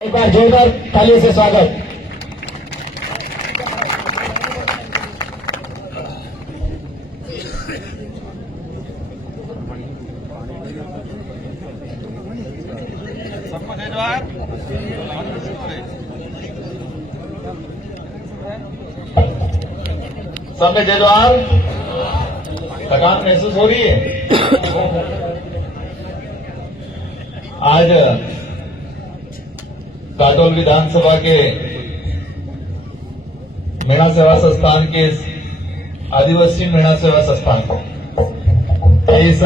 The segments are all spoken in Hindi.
एक बार जोरदार ताली से स्वागत। सब में जय जवाहर। थकान महसूस हो रही है? आज काटोल विधानसभा के मीणा सेवा संस्थान के आदिवासी मीणा सेवा संस्थान को इस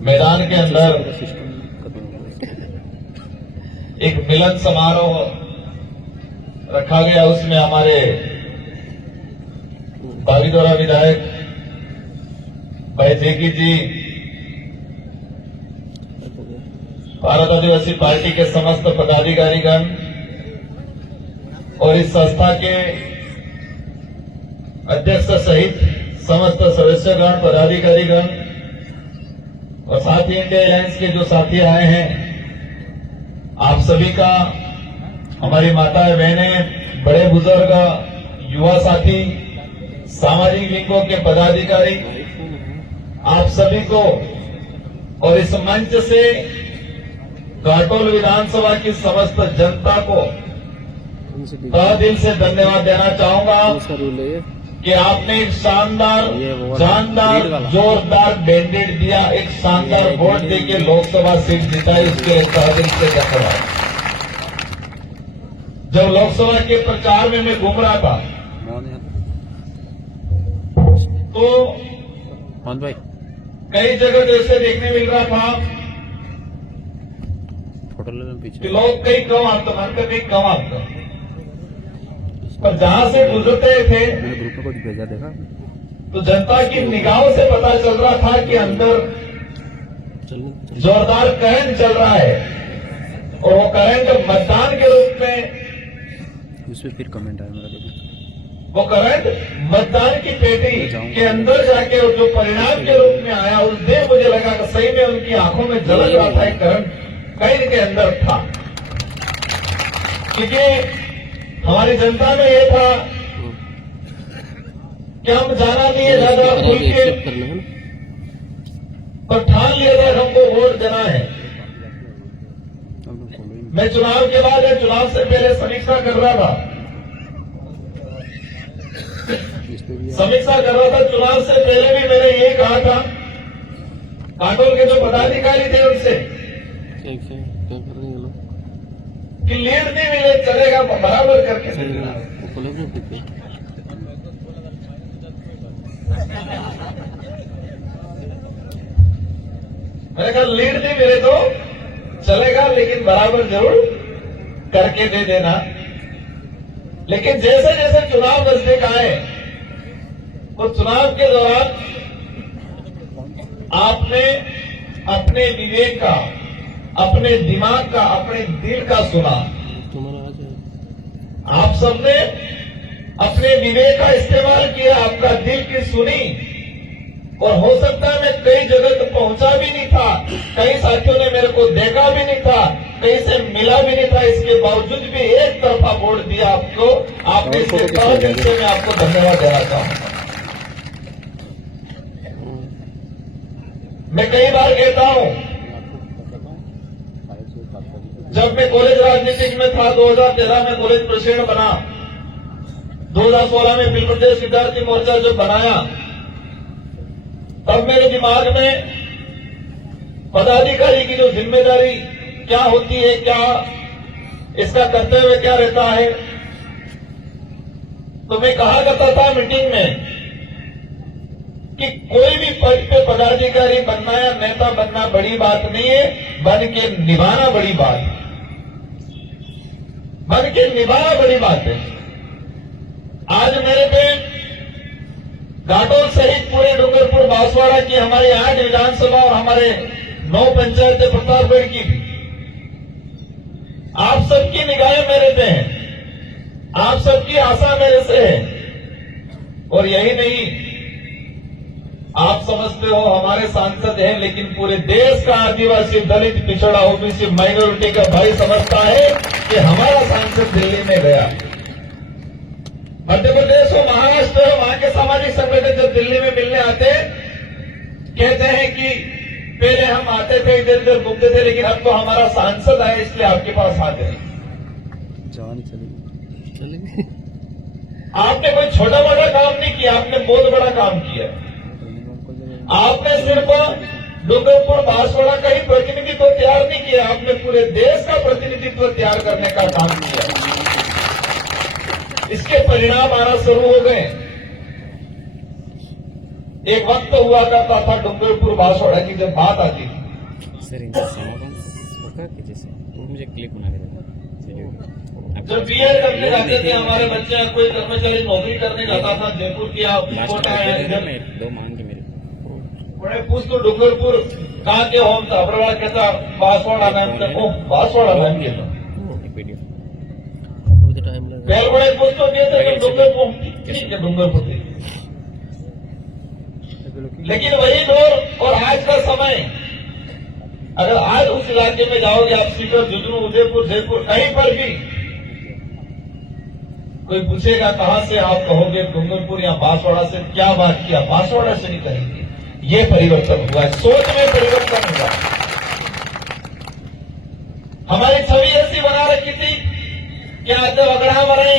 मैदान के अंदर एक मिलन समारोह रखा गया। उसमें हमारे बागीदोरा विधायक भाई जेकी जी, भारत आदिवासी पार्टी के समस्त पदाधिकारीगण और इस संस्था के अध्यक्ष सहित समस्त सदस्यगण, पदाधिकारीगण और साथ ही इंडिया अलायंस के जो साथी आए हैं, आप सभी का, हमारी माताएं, बहनें, बड़े बुजुर्ग, युवा साथी, सामाजिक विंगों के पदाधिकारी, आप सभी को और इस मंच से काटोल विधानसभा की समस्त जनता को तहे दिल से धन्यवाद देना चाहूंगा कि आपने एक शानदार, जानदार, जोरदार मैंडेट दिया, एक शानदार वोट देके लोकसभा सीट जिताई, उसके लिए तहे दिल से धन्यवाद। जब लोकसभा के प्रचार में मैं घूम रहा था तो कई जगह जैसे देखने मिल रहा था कि लोग कई कम आता, मानकर कई कम आता, पर जहां से गुजरते थे तो जनता की निगाहों से पता चल रहा था कि अंदर जोरदार करंट चल रहा है, और वो करंट मतदान के रूप में, उसमें फिर कमेंट आया मेरा, वो करंट मतदान की पेटी के अंदर जाके जो परिणाम के रूप में आया, उस दिन मुझे लगा कि सही में उनकी आंखों में झलक रहा था, एक करंट कहीं के अंदर था। क्योंकि हमारी जनता में ये था कि हम जाना नहीं है ज्यादा खुल के, पर ठान लिया था हमको वोट देना है। मैं चुनाव के बाद या चुनाव से पहले समीक्षा कर रहा था, चुनाव से पहले भी मैंने ये कहा था, काटोल के जो पदाधिकारी थे उनसे कि लीड नहीं मिले चलेगा, बराबर करके मैंने कहा लीड नहीं मिले तो चलेगा, लेकिन बराबर जरूर करके दे देना। लेकिन जैसे जैसे चुनाव नजदीक आए, तो चुनाव के दौरान आपने अपने विवेक का, अपने दिमाग का, अपने दिल का सुना। आप सबने अपने विवेक का इस्तेमाल किया, आपका दिल की सुनी, और हो सकता है मैं कई जगह तक पहुंचा भी नहीं था, कई साथियों ने मेरे को देखा भी नहीं था, कहीं से मिला भी नहीं था, इसके बावजूद भी एक तरफा वोट दिया आपको, आपने इसके तहे दिल से मैं आपको धन्यवाद देना चाहूंगा। मैं कई बार कहता हूं, जब मैं कॉलेज राजनीति में था, 2013 में कॉलेज प्रेसिडेंट बना, 2016 में अखिल प्रदेश विद्यार्थी मोर्चा जब बनाया, तब मेरे दिमाग में पदाधिकारी की जो जिम्मेदारी क्या होती है, क्या इसका कर्तव्य क्या रहता है, तो मैं कहा करता था मीटिंग में कि कोई भी पद पे पदाधिकारी बनना या नेता बनना बड़ी बात नहीं है, बन के निभाना बड़ी बात है, बन के निभाना बड़ी बात है। आज मेरे पे काटोल सहित पूरे डूंगरपुर बांसवाड़ा की हमारी 8 विधानसभा और हमारे 9 पंचायतें प्रतापगढ़ की भी, आप सबकी निगाहें मेरे पे हैं, आप सबकी आशा मेरे से है। और यही नहीं, आप समझते हो हमारे सांसद हैं, लेकिन पूरे देश का आदिवासी, दलित, पिछड़ा, ओबीसी, माइनॉरिटी का भाई समझता है कि हमारा सांसद दिल्ली में गया। मध्य प्रदेश हो, महाराष्ट्र हो, वहां के सामाजिक संगठन जब दिल्ली में मिलने आते कहते हैं कि पहले हम आते थे, इधर उधर घूमते थे, लेकिन अब तो हमारा सांसद है इसलिए आपके पास आते हैं। जवानी चलेगी आपने कोई छोटा मोटा काम नहीं किया, आपने बहुत बड़ा काम किया। आपने सिर्फ डूंगरपुर बांसवाड़ा का ही प्रतिनिधित्व तैयार नहीं किया, आपने पूरे देश का प्रतिनिधित्व तैयार करने का काम किया। इसके परिणाम आना शुरू हो गए। एक वक्त हुआ करता था डूंगरपुर बांसवाड़ा की जब बात आती थी, सर इनका समापन होगा कि जैसे वो मुझे क्लिप बना के देना जब बीएड करने जाते थे हमारे बच्चे, कोई कर्मचारी नौकरी करने जाता था, जयपुर की आप कोटा है, दो मांग के मेरे बड़े पूछ तो डूंगरपुर कहाँ के होम था, अब्रवाड़ा कहता बांसवाड़ा मैम, बांसवाड़ा मैम के वीडियो पहले बड़े पूछ तो कहते थे डूंगरपुर, ठीक है डूंगरपुर थे। लेकिन वही दौर और आज का समय, अगर आज उस इलाके में जाओगे आप, सीकर, झुंझुनू, उदयपुर, जयपुर, कहीं पर भी कोई पूछेगा कहां से, आप कहोगे डूंगरपुर या बांसवाड़ा से। क्या बात किया, बांसवाड़ा से नहीं कहेंगे। ये परिवर्तन हुआ है, सोच में परिवर्तन हुआ। हमारी छवि ऐसी बना रखी थी कि आज अगड़ा मरे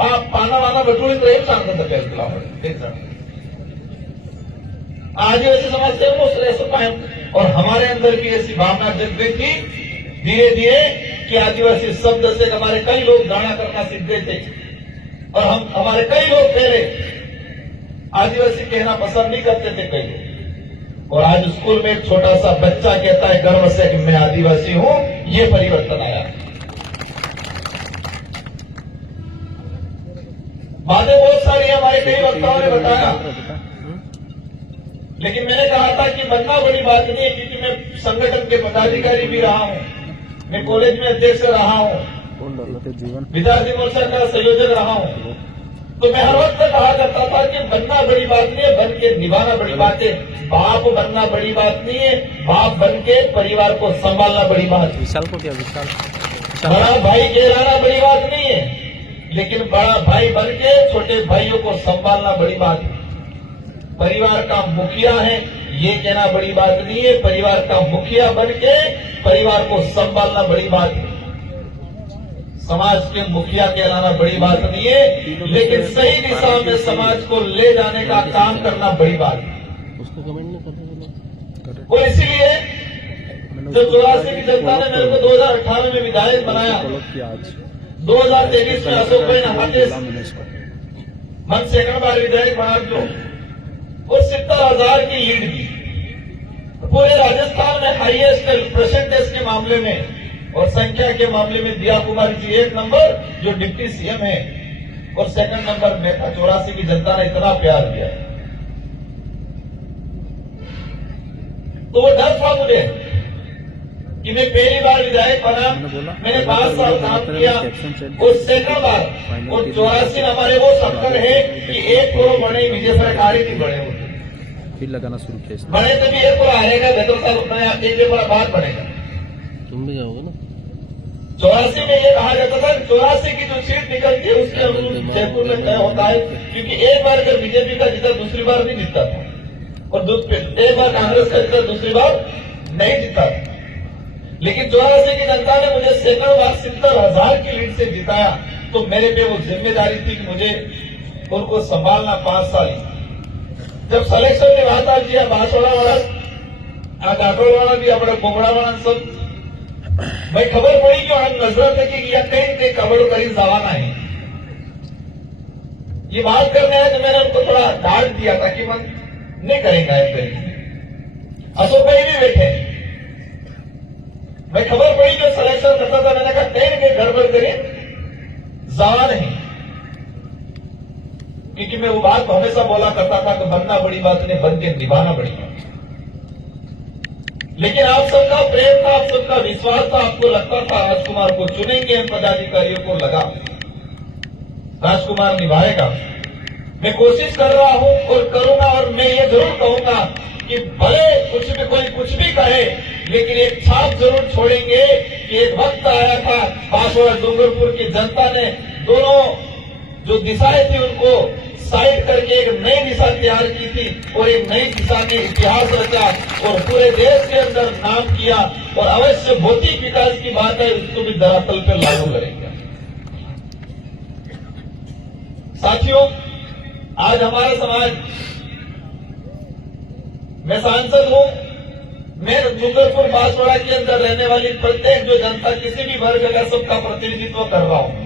आप पाना वाना बटूरी तो एक सांगत पेला देख सकते। आदिवासी समाज से वो ऐसा पाए, और हमारे अंदर की ऐसी भावना जग गई थी धीरे धीरे कि आदिवासी शब्द से हमारे कई लोग गाना करना सीख गए थे, और हमारे कई लोग पहले आदिवासी कहना पसंद नहीं करते थे कई लोग। और आज स्कूल में एक छोटा सा बच्चा कहता है गर्व से कि मैं आदिवासी हूं। ये परिवर्तन आया। बातें बहुत सारी हमारे कई वक्ताओं ने बताया, लेकिन मैंने कहा था कि बनना बड़ी बात नहीं है, क्योंकि मैं संगठन के पदाधिकारी भी रहा हूं, मैं कॉलेज में अध्यक्ष रहा हूं, विद्यार्थी मोर्चा का संयोजक रहा हूं। तो मैं हर वक्त कहा करता था कि बनना बड़ी बात नहीं है, बन के निभाना बड़ी बात है। बाप बनना बड़ी बात नहीं है, बाप बन के परिवार को संभालना बड़ी बात है। विशाल को क्या विशाल बड़ा भाई कहलाना बड़ी बात नहीं है, लेकिन बड़ा भाई बन के छोटे भाइयों को संभालना बड़ी बात है। परिवार का मुखिया है ये कहना बड़ी बात नहीं है, परिवार का मुखिया बन के परिवार को संभालना बड़ी बात है। समाज के मुखिया कहलाना बड़ी बात नहीं है, लेकिन सही दिशा में समाज को ले जाने का काम करना बड़ी बात है। उसको कमेंट नहीं करना। और इसीलिए जब 84 की जनता ने मेरे को 2018 में विधायक बनाया, 2023 में अशोक भाई नहाते मन सेकंड बार विधायक बना जो, और 70,000 की लीड दी। पूरे राजस्थान में हाईएस्ट परसेंटेज के मामले में और संख्या के मामले में दिया कुमारी जी 1 नंबर, जो डिप्टी सीएम है, और सेकंड नंबर में था। 84 की जनता ने इतना प्यार दिया, तो वो डर था मुझे कि मैं पहली बार विधायक बना, मैंने 5 साल काम किया, और सेकंड बार। और 84 हमारे वो सफर है कि 1 करोड़ बने, विजय सरकार ही बड़े होते फिर लगाना शुरू किया। बने तो भी 1 करोड़ आएगा, बेहतर साल उतना एक बड़ा बात बनेगा। तुम भी जाओगे ना 84 में ये कहा जाता था 84 की जो सीट निकलती है उसके अनुरूप जयपुर में तय होता है, क्योंकि एक बार अगर बीजेपी का जीता दूसरी बार नहीं जीतता था, और एक बार कांग्रेस का जीता दूसरी बार नहीं जीता था। लेकिन 84 की जनता ने मुझे सेकंड बार 70,000 की लीड से जिताया, तो मेरे पे वो जिम्मेदारी थी कि मुझे उनको संभालना 5 साल। जब सिलेक्शन ने वार्ता किया बांसवाड़ा वाला, काटोड़ वाला भी, अपने कोबड़ा वाला सब, भाई खबर पड़ी कि हम नजर थे कि कहीं कबड़ कहीं जवाना है। ये बात करने आए तो मैंने उनको थोड़ा डांट दिया था कि मन नहीं करेंगे इस तरीके। अशोक भाई भी बैठे, भाई खबर पड़ी कि सिलेक्शन करता था, मैंने कहा कहीं कहीं गड़बड़ करे जवान है, क्योंकि मैं वो बात हमेशा बोला करता था कि बनना बड़ी बात नहीं, बन के निभाना बड़ी बात। लेकिन आप सबका प्रेम था, आप सबका विश्वास था, आपको लगता था राजकुमार को चुनेंगे हम, पदाधिकारियों को लगा राजकुमार निभाएगा। मैं कोशिश कर रहा हूं और करूंगा, और मैं ये जरूर कहूंगा कि भले कोई कुछ भी कहे, लेकिन एक छाप जरूर छोड़ेंगे कि एक वक्त आया था बांसवाड़ा डूंगरपुर की जनता ने दोनों जो दिशाएं थी उनको साइड करके एक नई दिशा तैयार की थी, और एक नई दिशा ने इतिहास रचा और पूरे देश के अंदर नाम किया, और अवश्य भौतिक विकास की बात है उसको भी धरातल पर लागू करेंगे। साथियों, आज हमारा समाज, मैं सांसद हूं, मैं डूंगरपुर बांसवाड़ा के अंदर रहने वाली प्रत्येक जो जनता किसी भी वर्ग का सबका प्रतिनिधित्व कर रहा हूं,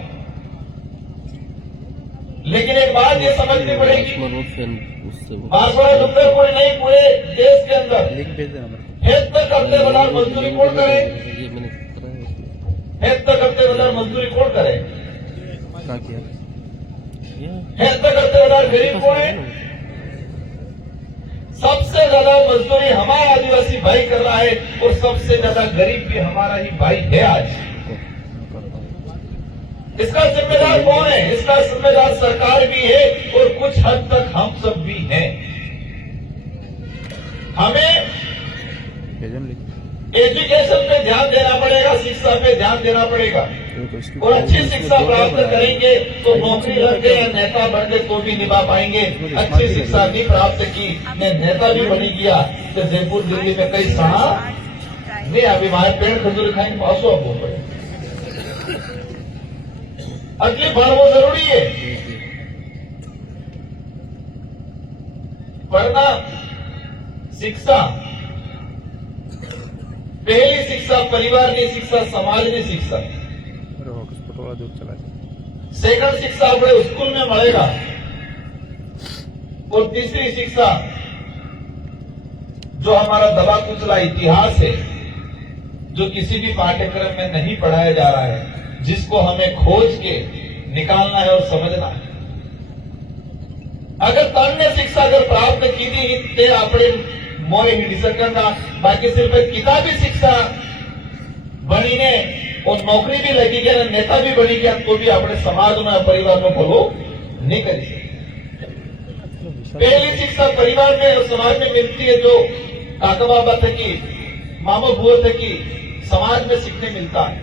लेकिन एक बात ये समझनी पड़ेगी, बांसवाड़ा डूंगरपुर नहीं पूरे देश के अंदर हेत तक करते बाजार मजदूरी कौन करे, हेत तक करते बाजार मजदूरी कौन करे, हेत तक करते बाजार गरीब कौन है? सबसे ज्यादा मजदूरी हमारा आदिवासी भाई कर रहा है, और सबसे ज्यादा गरीब भी हमारा ही भाई है आज। इसका जिम्मेदार कौन है? इसका जिम्मेदार सरकार भी है और कुछ हद तक हम सब भी हैं। हमें एजुकेशन पे ध्यान देना पड़ेगा, शिक्षा पे ध्यान देना पड़ेगा, और अच्छी शिक्षा प्राप्त करेंगे तो नौकरी लग गए या नेता बन गए तो भी निभा पाएंगे। अच्छी शिक्षा नहीं प्राप्त की, मैं नेता भी बनी गया तो जयपुर दिल्ली में कई सहा नहीं, अभी हमारे पेड़ खजूर खाएंगे पासो आप बोल पड़े। अगली बार वो जरूरी है, वरना शिक्षा, पहली शिक्षा परिवार की शिक्षा, समाज की शिक्षा, सेकंड शिक्षा अपने स्कूल में मिलेगा, और तीसरी शिक्षा जो हमारा दबा कुचला इतिहास है, जो किसी भी पाठ्यक्रम में नहीं पढ़ाया जा रहा है, जिसको हमें खोज के निकालना है और समझना है। अगर तन्य शिक्षा अगर प्राप्त की थी ते अपने मोरे हिड़ी सकना, बाकी सिर्फ किताबी शिक्षा बनी ने और नौकरी भी लगी गया, नेता भी बनी गया, तो भी अपने समाज में परिवार में भलो नहीं करी सकते। पहली शिक्षा परिवार में और समाज में मिलती है, जो काका बाबा थकी, मामा बुआ थकी समाज में सीखने मिलता है,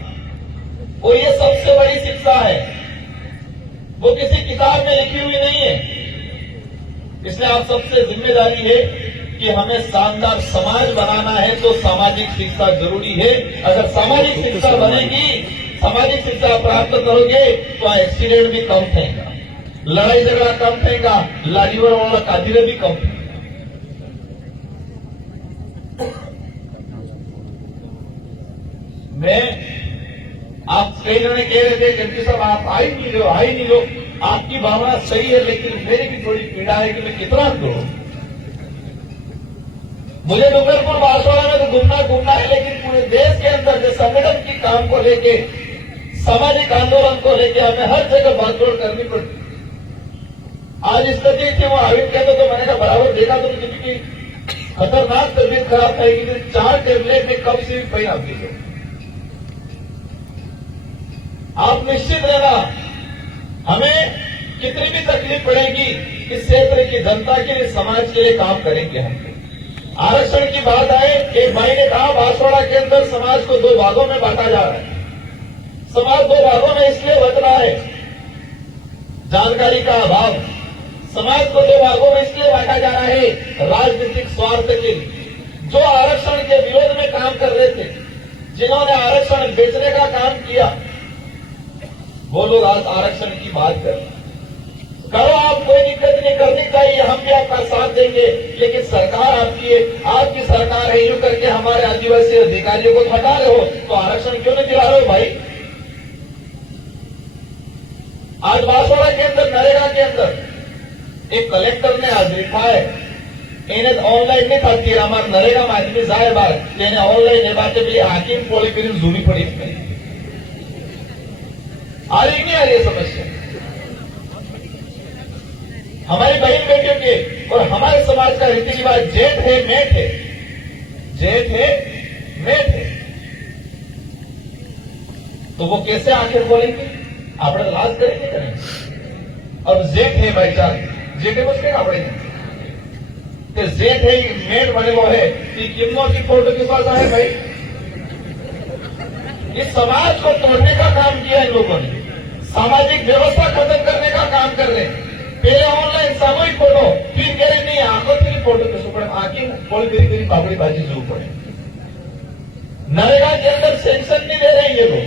और ये सबसे बड़ी शिक्षा है, वो किसी किताब में लिखी हुई नहीं है। इसलिए आप सबसे जिम्मेदारी है कि हमें शानदार समाज बनाना है, तो सामाजिक शिक्षा जरूरी है। अगर सामाजिक शिक्षा बनेगी, सामाजिक शिक्षा प्राप्त करोगे तो एक्सीडेंट भी कम थेगा, लड़ाई झगड़ा कम थेगा, लारीवर वाला कादिरे भी कम थेगा। मैं आप कई जने कह रहे थे कि साहब आप आई नहीं लो, आपकी भावना सही है, लेकिन मेरी भी थोड़ी पीड़ा है कि मैं कितना करूं। मुझे डूंगरपुर बांसवाड़ा में तो घूमना है, लेकिन पूरे देश के अंदर जो संगठन की काम को लेके, सामाजिक आंदोलन को लेके हमें हर जगह बातचीत करनी पड़ती। आज स्थिति थी, वो आविद कहते तो मैंने कहा बराबर देखा तो किसी की खतरनाक तबीयत खराब था कि 4 टेबलेट में कब से भी आप लीजिए। आप निश्चित रहना, हमें कितनी भी तकलीफ पड़ेगी, इस क्षेत्र की जनता के लिए, समाज के लिए काम करेंगे हम। आरक्षण की बात आए, एक भाई ने कहा बांसवाड़ा के अंदर समाज को 2 भागों में बांटा जा रहा है। समाज 2 भागों में इसलिए बंट रहा है, जानकारी का अभाव। समाज को 2 भागों में इसलिए बांटा जा रहा है राजनीतिक स्वार्थ के लिए। जो आरक्षण के विरोध में काम कर रहे थे, जिन्होंने आरक्षण बेचने का काम किया, वो लोग आज आरक्षण की बात कर रहे हैं। करो, आप कोई दिक्कत नहीं करनी चाहिए, हम भी आपका साथ देंगे, लेकिन सरकार आपकी है, आपकी सरकार है, यूं करके हमारे आदिवासी अधिकारियों को हटा रहे हो, तो आरक्षण क्यों नहीं दिला रहे हो भाई? आज बांसवाड़ा के अंदर, नरेगा के अंदर एक कलेक्टर ने आज लिखा है, इन्हें ऑनलाइन नहीं खाती है, हमारे नरेगा में आदमी जाए बात इन्हें ऑनलाइन बातें भी हाकिम पोली फिर जूरी पड़ी आ रही नहीं आ रही समस्या हमारी बहन बेटियों के। और हमारे समाज का रीति रिवाज जेठ है मेट है, जेठ है मेट है, तो वो कैसे आखिर बोलेंगे? आप लाज करेंगे? अब जेठ है भाई साहब, જેટે વસ્તે આપણે કે જેઠ है मेट बनेलो है कि किन्नो की फोटो के पास है भाई। इस समाज को तोड़ने का काम किया इन लोगों ने, सामाजिक व्यवस्था खत्म करने का काम कर रहे हैं। पहले ऑनलाइन सामूहिक फोटो, फिर कह रहे नहीं आंखों की फोटो कैसे पड़े, आंखें बोल करी करी पापड़ी बाजी जरूर पड़े। नरेगा के अंदर सेंक्शन नहीं ले रहे हैं ये लोग।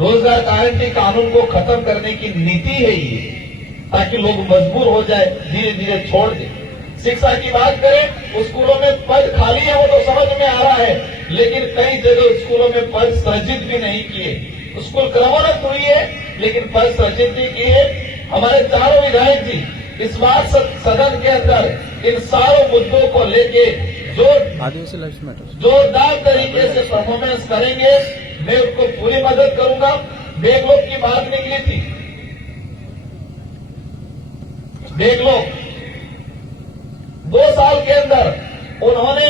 रोजगार गारंटी कानून को खत्म करने की नीति है ये, ताकि लोग मजबूर हो जाए, धीरे धीरे छोड़ दे। शिक्षा की बात करें, स्कूलों में पद खाली है वो तो समझ में आ रहा है, लेकिन कई जगह स्कूलों में पद सृजित भी नहीं किए। स्कूल क्रमोन्नत हुई है लेकिन पद सृजित नहीं किए। हमारे चारों विधायक जी इस बार सदन के अंदर इन सारों मुद्दों को लेके आदिवासी लाइफ मैटर जोरदार तरीके से परफॉर्मेंस करेंगे। मैं उनको पूरी मदद करूंगा। बेगलोक की बात निकली थी, बेगलोक 2 साल के अंदर उन्होंने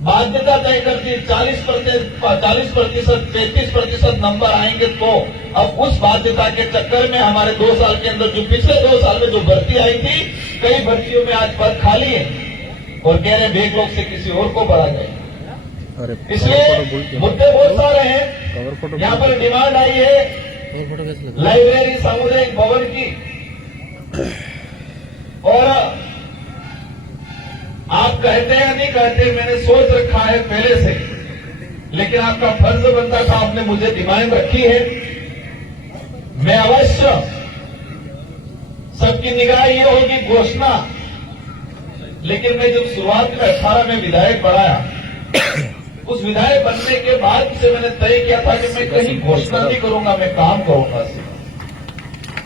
बाध्यता तय कर दी, 40%, 33% नंबर आएंगे तो। अब उस बाध्यता के चक्कर में हमारे 2 साल के अंदर जो पिछले 2 साल में जो भर्ती आई थी, कई भर्तियों में आज पद खाली है और कह रहे बेगलोक से किसी और को बढ़ा जाए। इसलिए मुद्दे बहुत सारे हैं। यहाँ पर डिमांड आई है लाइब्रेरी सामुदायिक भवन की, और आप कहते हैं नहीं कहते, मैंने सोच रखा है पहले से, लेकिन आपका फर्ज बनता था, आपने मुझे डिमांड रखी है। मैं अवश्य, सबकी निगाह ये होगी घोषणा, लेकिन मैं जब शुरुआत में 18 में विधायक बनाया, उस विधायक बनने के बाद से मैंने तय किया था कि मैं कहीं घोषणा नहीं करूंगा, मैं काम करूंगा।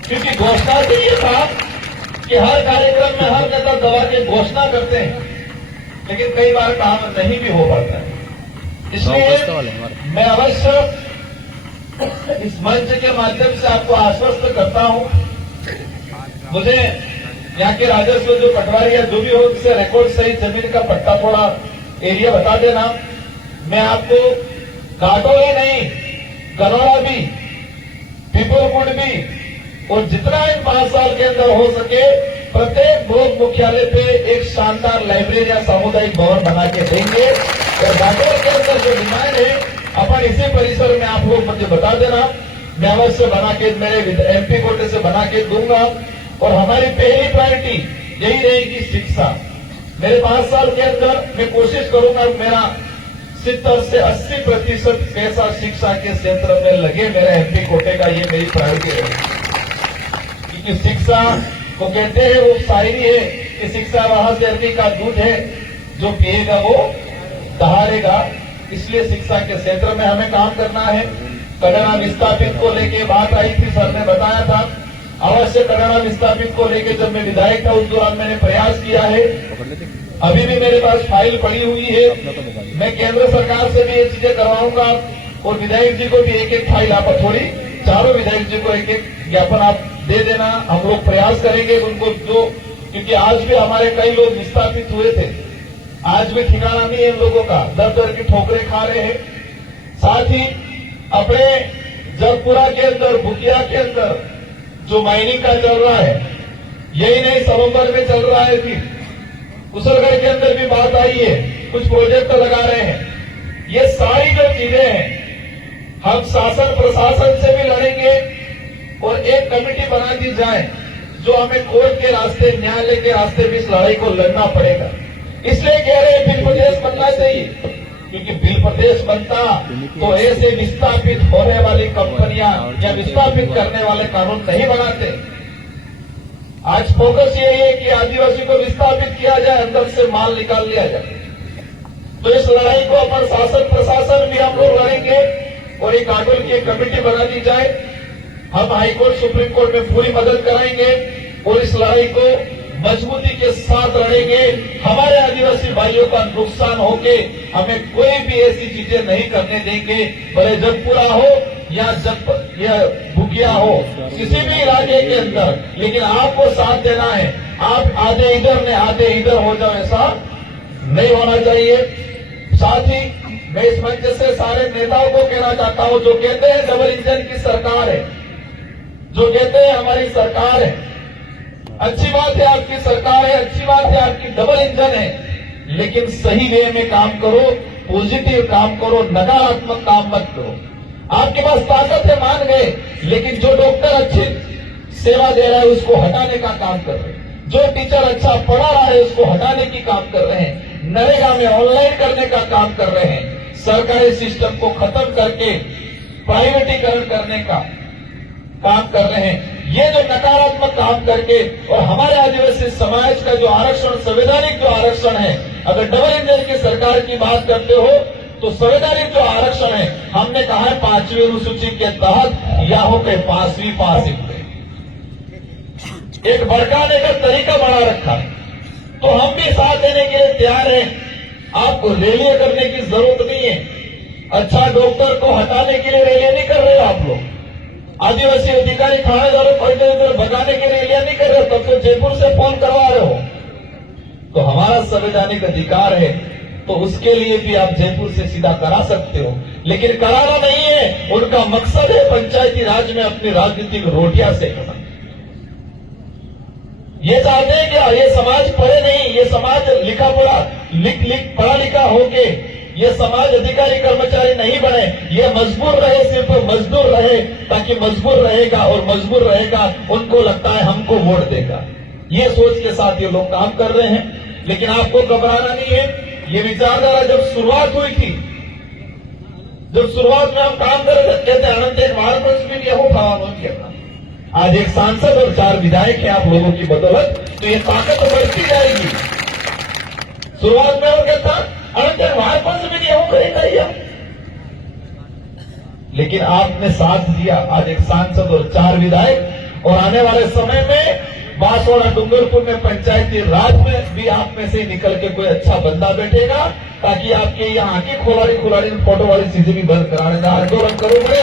क्योंकि घोषणा से ये था कि हर कार्यक्रम में हर नेता दवा के घोषणा करते हैं, लेकिन कई बार काम नहीं भी हो पाता है। इसलिए मैं अवश्य इस मंच के माध्यम से आपको आश्वस्त करता हूं, मुझे यहाँ के राजस्व जो पटवारी या जो भी हो, उससे रिकॉर्ड सही जमीन का पट्टा थोड़ा एरिया बता देना। मैं आपको काटोला नहीं, गनौरा भी, पीपलपुर भी, और जितना इन 5 साल के अंदर हो सके प्रत्येक ब्लॉक मुख्यालय पे एक शानदार लाइब्रेरी या सामुदायिक भवन बना के देंगे। और घाटोल के अंदर जो डिमांड है अपन इसी परिसर में आप लोग मुझे बता देना, मैं अवश्य बना के मेरे एमपी कोटे से बना के दूंगा। और हमारी पहली प्रायोरिटी यही रहेगी शिक्षा। मेरे 5 साल के अंदर मैं कोशिश करूंगा मेरा 70 से 80% पैसा शिक्षा के क्षेत्र में लगे मेरा एमपी कोटे का, ये मेरी प्रायोरिटी रहेगी। क्योंकि शिक्षा को कहते हैं, वो शायरी है कि शिक्षा वहां से अर्धी का दूध है, जो पिएगा वो दहाड़ेगा। इसलिए शिक्षा के क्षेत्र में हमें काम करना है। कड़ाना विस्थापित को लेके बात आई थी, सर ने बताया था, अवश्य कड़ाना विस्थापित को लेके जब मैं विधायक था उस दौरान मैंने प्रयास किया है। अभी भी मेरे पास फाइल पड़ी हुई है, मैं केंद्र सरकार से भी ये चीजें करवाऊंगा, और विधायक जी को भी एक एक फाइल आप थोड़ी, चारों विधायक जी को एक एक ज्ञापन आप दे देना। हम लोग प्रयास करेंगे उनको, जो क्योंकि आज भी हमारे कई लोग विस्थापित हुए थे, आज भी ठिकाना नहीं है इन लोगों का, दर दर की ठोकरें खा रहे हैं। साथ ही अपने जगपुरा के अंदर, भुकिया के अंदर जो माइनिंग का चल रहा है, यही नहीं सरोवर में चल रहा है, फिर कुशलगढ़ के अंदर भी बात आई है, कुछ प्रोजेक्ट लगा रहे हैं। ये सारी जो चीजें हैं, हम शासन प्रशासन से भी लड़ेंगे और एक कमेटी बना दी जाए जो हमें कोर्ट के रास्ते, न्यायालय के रास्ते भी इस लड़ाई को लड़ना पड़ेगा। इसलिए कह रहे हैं बिल प्रदेश बनना चाहिए, क्योंकि बिल प्रदेश बनता तो ऐसे विस्थापित होने वाली कंपनियां या विस्थापित करने वाले कानून नहीं बनाते। आज फोकस ये है कि आदिवासी को विस्थापित किया जाए, अंदर से माल निकाल लिया जाए। तो इस लड़ाई को अपन शासन प्रशासन भी हम लोग लड़ेंगे और एक कानून की कमेटी बना दी जाए। हम हाईकोर्ट सुप्रीम कोर्ट में पूरी मदद कराएंगे और इस लड़ाई को मजबूती के साथ लड़ेंगे। हमारे आदिवासी भाइयों का नुकसान होके हमें कोई भी ऐसी चीजें नहीं करने देंगे, भले जगपुरा हो या भुकिया हो, किसी भी इलाके के अंदर, लेकिन आपको साथ देना है। आप आधे इधर ने आधे इधर हो जाओ, ऐसा नहीं होना चाहिए। साथ ही मैं इस मंच से सारे नेताओं को कहना चाहता हूं, जो कहते हैं डबल इंजन की सरकार है, जो कहते हैं हमारी सरकार है, अच्छी बात है आपकी सरकार है, अच्छी बात है आपकी डबल इंजन है, लेकिन सही वे में काम करो, पॉजिटिव काम करो, नकारात्मक काम मत करो। आपके पास ताकत है मान गए, लेकिन जो डॉक्टर अच्छी सेवा दे रहा है उसको हटाने का काम कर रहे हैं, जो टीचर अच्छा पढ़ा रहा है उसको हटाने की काम कर रहे हैं, नरेगा में ऑनलाइन करने का काम कर रहे हैं, सरकारी सिस्टम को खत्म करके प्राइवेटीकरण करने का काम कर रहे हैं। ये जो नकारात्मक काम करके और हमारे आदिवासी समाज का जो आरक्षण, संवैधानिक जो आरक्षण है, अगर डबल इंजन की सरकार की बात करते हो तो संवैधानिक जो आरक्षण है, हमने कहा है 5वीं अनुसूची के तहत या हो के 5वीं पासिंग पे एक भड़काने का तरीका बना रखा है, तो हम भी साथ देने के लिए तैयार हैं। आपको रैलियां करने की जरूरत नहीं है, अच्छा डॉक्टर को हटाने के लिए रैलियां नहीं कर रहे हो आप लोग, आदिवासी अधिकारी थानेदारों को इधर भगाने के लिए रैलियां नहीं कर रहे हो, तब तो जयपुर से फोन करवा रहे हो। तो हमारा संवैधानिक अधिकार है, तो उसके लिए भी आप जयपुर से सीधा करा सकते हो, लेकिन कराना नहीं है। उनका मकसद है पंचायती राज में अपनी राजनीतिक रोटियां सेकना। ये चाहते हैं कि ये समाज पढ़े नहीं, ये समाज लिखा पढ़ा पढ़ा लिखा होके ये समाज अधिकारी कर्मचारी नहीं बने, ये मजबूर रहे, सिर्फ मजदूर रहे, ताकि मजबूर रहेगा और मजबूर रहेगा उनको लगता है हमको वोट देगा, ये सोच के साथ ये लोग काम कर रहे हैं। लेकिन आपको घबराना नहीं है। ये विचारधारा जब शुरुआत हुई थी, जब शुरुआत में हम काम कर रहे थे, कहते अनंत एक महाराज भी यह था। आज एक सांसद और 4 विधायक है आप लोगों की बदौलत, तो ये ताकत बढ़ती जाएगी। शुरुआत में वो कहता अनंत महाराज भी नहीं करेगा, लेकिन आपने साथ दिया। आज एक सांसद और 4 विधायक, और आने वाले समय में बांसवाड़ा डूंगरपुर में पंचायती राज में भी आप में से निकल के कोई अच्छा बंदा बैठेगा, ताकि आपके यहाँ की खुलाड़ी फोटो वाली चीजें भी बंद कराने का आंदोलन करोगे,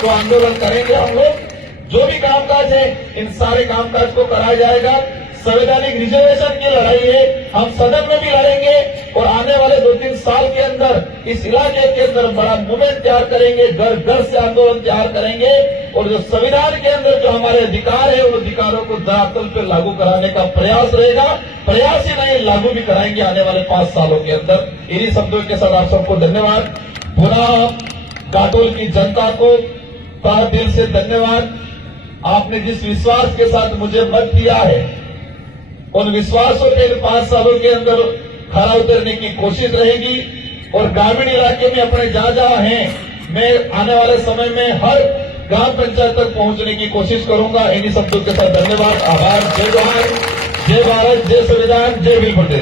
तो आंदोलन करेंगे हम लोग। जो भी कामकाज है, इन सारे कामकाज को कराया जाएगा। संवैधानिक रिजर्वेशन की लड़ाई है, हम सदन में भी लड़ेंगे, और आने वाले 2-3 साल के अंदर इस इलाके के अंदर बड़ा मूवमेंट तैयार करेंगे, घर घर से आंदोलन तैयार करेंगे, और जो संविधान के अंदर जो हमारे अधिकार है उन अधिकारों को धरातल पे लागू कराने का प्रयास रहेगा। प्रयास ही नहीं, लागू भी कराएंगे आने वाले 5 सालों के अंदर। इन्हीं शब्दों के साथ आप सबको धन्यवाद। पुनः काटोल की जनता को तहे दिल से धन्यवाद। आपने जिस विश्वास के साथ मुझे मत दिया है, उन विश्वासों के 5 सालों के अंदर खरा उतरने की कोशिश रहेगी, और ग्रामीण इलाके में अपने जहां जहां हैं, मैं आने वाले समय में हर ग्राम पंचायत तक पहुंचने की कोशिश करूंगा। इन्हीं शब्दों के साथ धन्यवाद, आभार। जय जोहार, जय भारत, जय संविधान, जय भील पटेल।